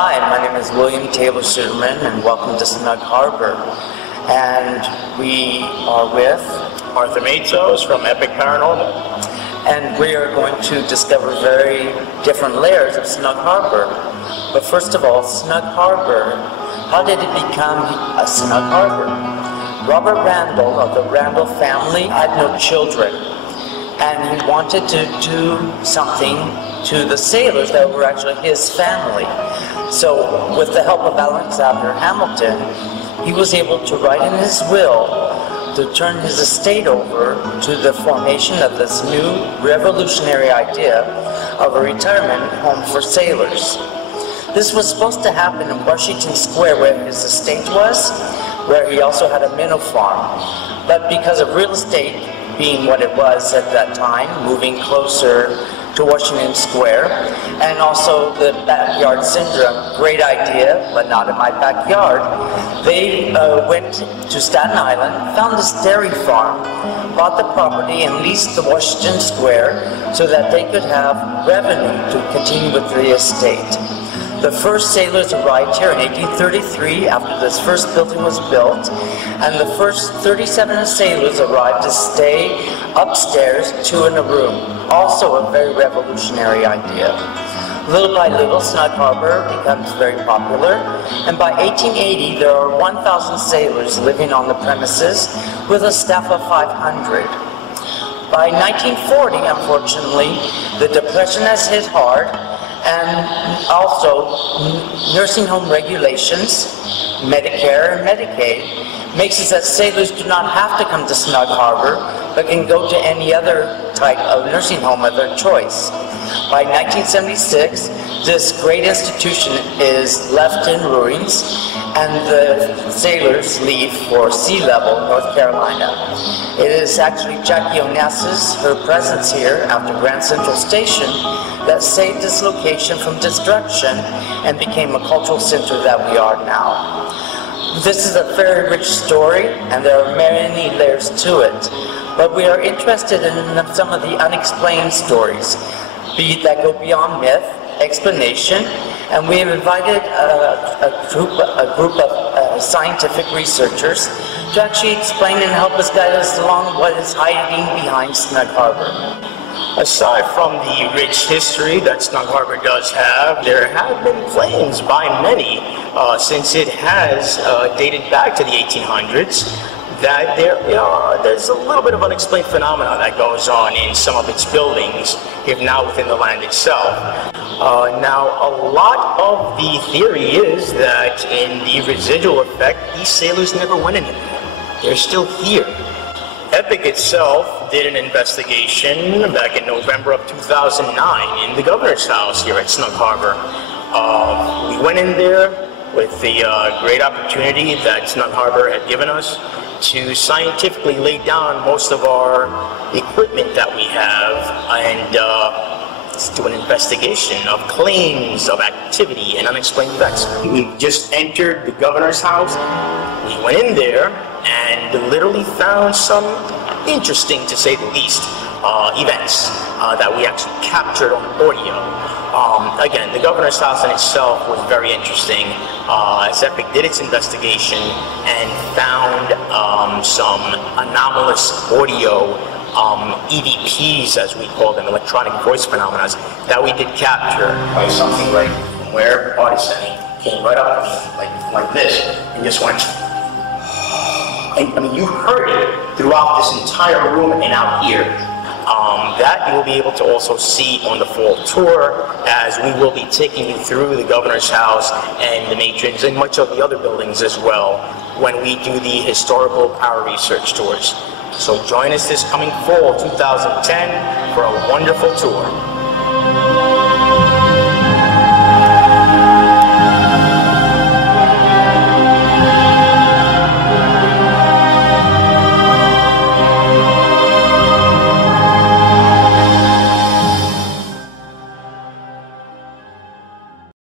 Hi, my name is William Taylor Suderman, and welcome to Snug Harbor. And we are with Arthur Matos from Epic Paranormal. And we are going to discover very different layers of Snug Harbor. But first of all, Snug Harbor, how did it become a Snug Harbor? Robert Randall of the Randall family had no children, and he wanted to do something to the sailors that were actually his family. So with the help of Alexander Hamilton, he was able to write in his will to turn his estate over to the formation of this new revolutionary idea of a retirement home for sailors. This was supposed to happen in Washington Square, where his estate was, where he also had a minnow farm. But because of real estate being what it was at that time, moving closer to Washington Square, and also the backyard syndrome, great idea, but not in my backyard, they went to Staten Island, found this dairy farm, bought the property and leased the Washington Square so that they could have revenue to continue with the estate. The first sailors arrived here in 1833 after this first building was built, and the first 37 sailors arrived to stay upstairs, 2 in a room. Also a very revolutionary idea. Little by little, Snug Harbor becomes very popular, and by 1880 there are 1,000 sailors living on the premises with a staff of 500. By 1940, unfortunately, the Depression has hit hard, and also nursing home regulations, Medicare and Medicaid, makes it that sailors do not have to come to Snug Harbor, but can go to any other type of nursing home of their choice. By 1976, this great institution is left in ruins, and the sailors leave for Sea Level, North Carolina. It is actually Jackie Onassis, her presence here after Grand Central Station, that saved this location from destruction and became a cultural center that we are now. This is a very rich story, and there are many layers to it, but we are interested in some of the unexplained stories that go beyond myth, explanation, and we have invited a group of scientific researchers to actually explain and help us guide us along what is hiding behind Snug Harbor. Aside from the rich history that Snug Harbor does have, there have been claims by many, since it has dated back to the 1800s, that there's a little bit of unexplained phenomena that goes on in some of its buildings, if not within the land itself. Now, a lot of the theory is that in the residual effect, these sailors never went anywhere. They're still here. Epic itself did an investigation back in November of 2009 in the governor's house here at Snug Harbor. We went in there with the great opportunity that Snug Harbor had given us to scientifically lay down most of our equipment that we have and do an investigation of claims of activity and unexplained effects. We just entered the governor's house. We went in there and literally found some interesting, to say the least, events that we actually captured on audio. Again, the governor's house in itself was very interesting, as Epic did its investigation and found some anomalous audio EVPs, as we call them, electronic voice phenomena, that we did capture by something like from where body setting came right up to me, like this, and just went. I mean, you heard it throughout this entire room and out here. That you will be able to also see on the fall tour, as we will be taking you through the governor's house and the matrons and much of the other buildings as well when we do the historical power research tours. So join us this coming fall 2010 for a wonderful tour.